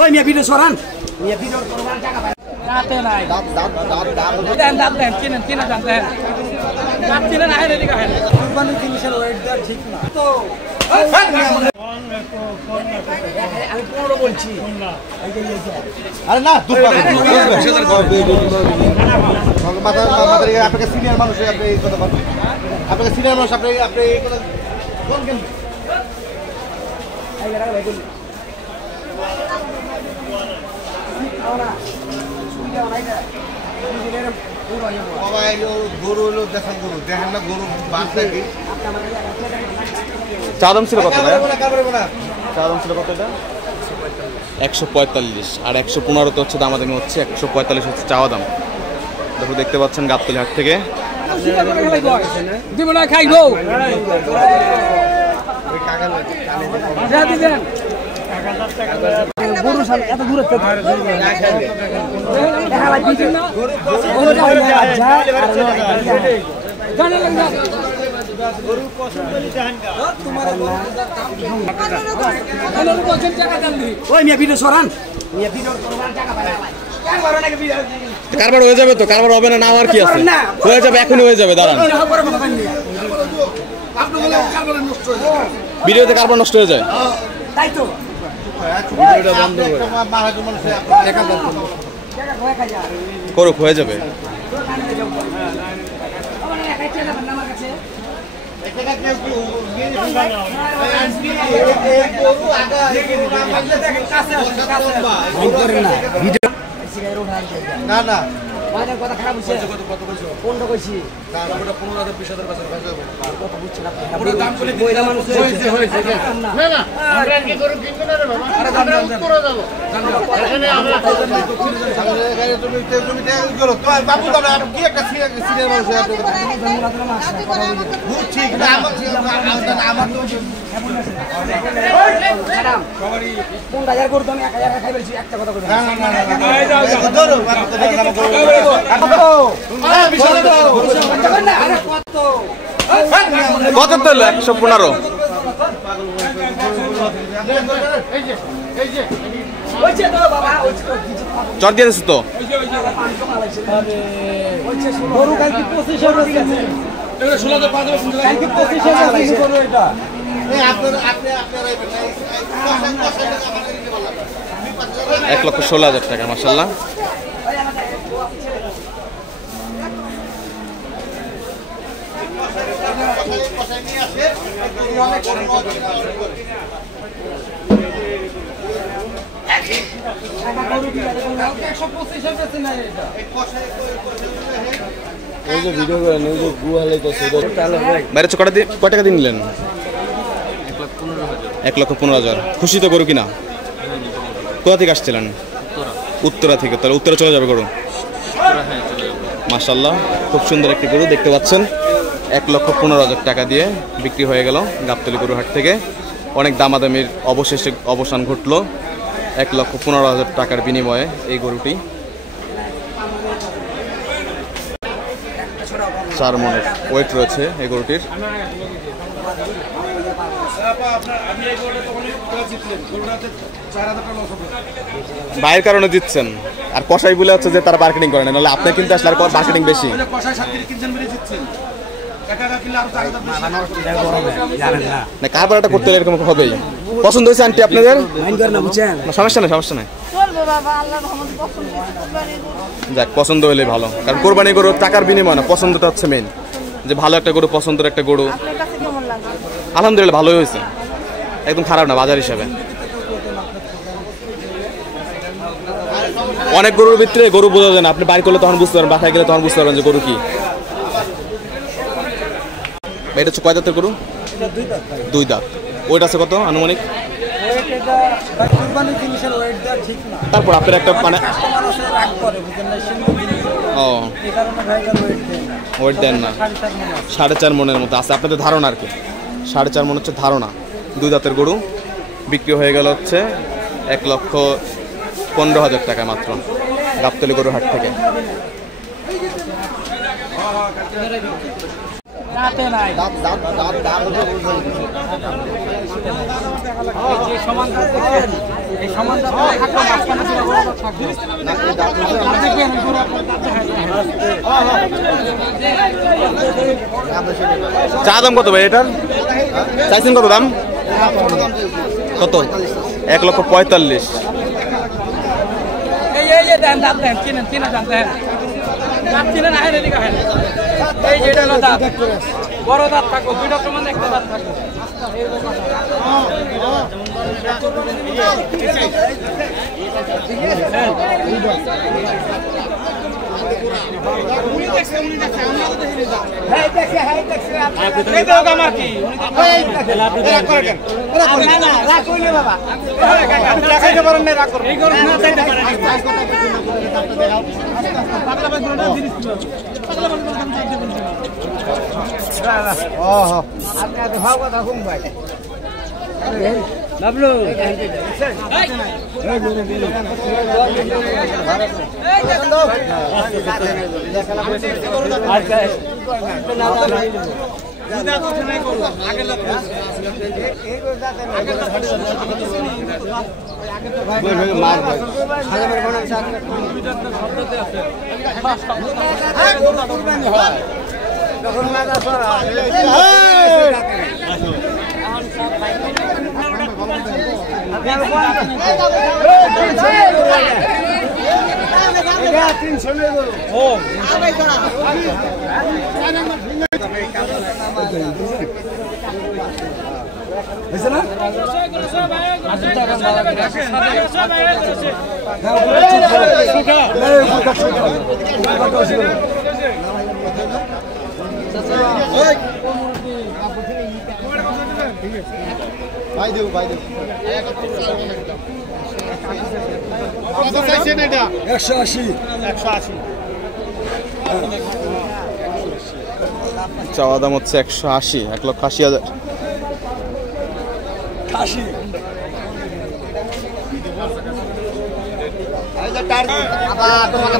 ওই মিয়া ভিডিও সরান মিয়া ভিডিও করবার টাকা পায় রাতে নাই দাঁত দেন কিনা জানতেন দাঁত কিনা না হেরে দিকে হেরে কুরবানির জিনিসের ওয়েট দেওয়া ঠিক না তো আমি পুরো বলছি আরে না আপনাকে সিনিয়র মানুষ আপনি এই কথা বলবেন আপনাকে সিনিয়র মানুষ আপনি এই কথা কোন কেন গরু হলো দেখেন গরু দেখেন না গরু বাদ থাকি চা দাম ছিল কত চা দাম ছিল কত এটা 145 আর 115 তো হচ্ছে দামাদামি হচ্ছে 145 হচ্ছে চাওয়া দাম দেখো দেখতে পাচ্ছেন গাবতলী হাট থেকে দিব না খাইবো গরু সামনে এত দূরে থেকে গরু পছন্দ করলে জাহান গা তোমার ওই মিয়া ভিডিও সরান মিয়া ভিডিও করবার টাকা পায় কারবার হয়ে যাবে তো কারবার হবে না আর কি আছে হয়ে যাবে এখনই হয়ে যাবে দাঁড়ান ভিডিওতে কারবার নষ্ট হয়ে যায় তাই তো ভিডিওটা বন্ধ করে করুক হয়ে যাবে না না বাজার কথা খারাপ হচ্ছে কত কইছো কোনটা কইছি না ওটা 15000 20000 কাছে কত বুঝছেন আপনি পুরো দাম বলে বইলা মানুষ হয়েছে না না আমরা কি গরু কিনবো না রে বাবা আমরা উত্তরে যাব এখানে আমরা আমাদের গাড়ি তুমি গেল তো বাবু দাদা কি একটা সিরিয়াল মানুষ আপনি ঠিক না আমার তো ম্যাডাম কোন বাজার করতে আমি 1000 খাই বলছি একটা কথা কইবেন না না না ধরো কত তো 115 চর দিয়ে দিচ্ছি তো গরু কালকে 1,16,000 টাকা মাশাআল্লাহ বাইরে কয় টাকা দিয়ে নিলেন 1,15,000 খুশি তো গরু কিনা কোথা থেকে আসছিলেন উত্তরা থেকে তাহলে উত্তরে চলে যাবে গরু মাশাআল্লাহ খুব সুন্দর একটি গরু দেখতে পাচ্ছেন 1,15,000 টাকা দিয়ে বিক্রি হয়ে গেল গাবতলী গরু হাট থেকে অনেক দামাদামির অবশেষে অবসান ঘটলো 1,15,000 টাকার বিনিময়ে এই গরুটি 4 মনের ওয়েট রয়েছে এই গরুটির ভাইয়ের কারণে দিচ্ছেন আর কষাই বলে হচ্ছে যে তারা মার্কেটিং করে না নাহলে আপনি কিন্তু আসলে আর মার্কেটিং বেশি না কারবারটা করতে এরকম হবেই পছন্দ হয়েছে আন্টি আপনাদের সমস্যা নেই যাক পছন্দ হলে ভালো কারণ কোরবানি গরু টাকার বিনিময় না পছন্দটা হচ্ছে মেইন যে ভালো একটা গরু পছন্দের একটা গরু আলহামদুলিল্লাহ ভালোই হয়েছে একদম খারাপ না বাজার হিসাবে অনেক গরুর ভিতরে গরু বোঝা যায় না আপনি বাইর করলে তখন বুঝতে পারবেন বাসায় গেলে তখন বুঝতে পারবেন যে গরু কি এটা হচ্ছে কয় দাঁতের গরু 2 দাঁত ওইটা আছে কত আনুমানিক তারপর আপনার একটা মানে ও ওয়েট দেন না 4.5 মনের মতো আছে আপনাদের ধারণা আর কি 4.5 মন হচ্ছে ধারণা 2 দাঁতের গরু বিক্রি হয়ে গেল হচ্ছে 1,15,000 টাকা মাত্র গাবতলী গরু হাট থেকে রাতে নাই এই যে সমান দাঁত দেখেন, এই সমান দাঁত থাকলে মাঝখানে ছিল বড় দাঁত থাকবে। দেখবেন ওই গরু আপনার দাঁত দেখায়। চা দাম কত ভাই এটার? চাইছেন কত দাম? কত? 1,45,000। এই যে দেন দাঁত দেন, চিনেন চিনা দাঁত দেন, দাঁত চিনেন আহেন এদিকে আহেন। এই যে এটা হলো দাঁত, বড় দাঁত থাকবো, দুইটা সমান একটা দাঁত থাকবো। বাবলু ভাই দেব ভাই দেব 180 চাওয়া দাম হচ্ছে 180, 1,80,000। আবার তোমাকে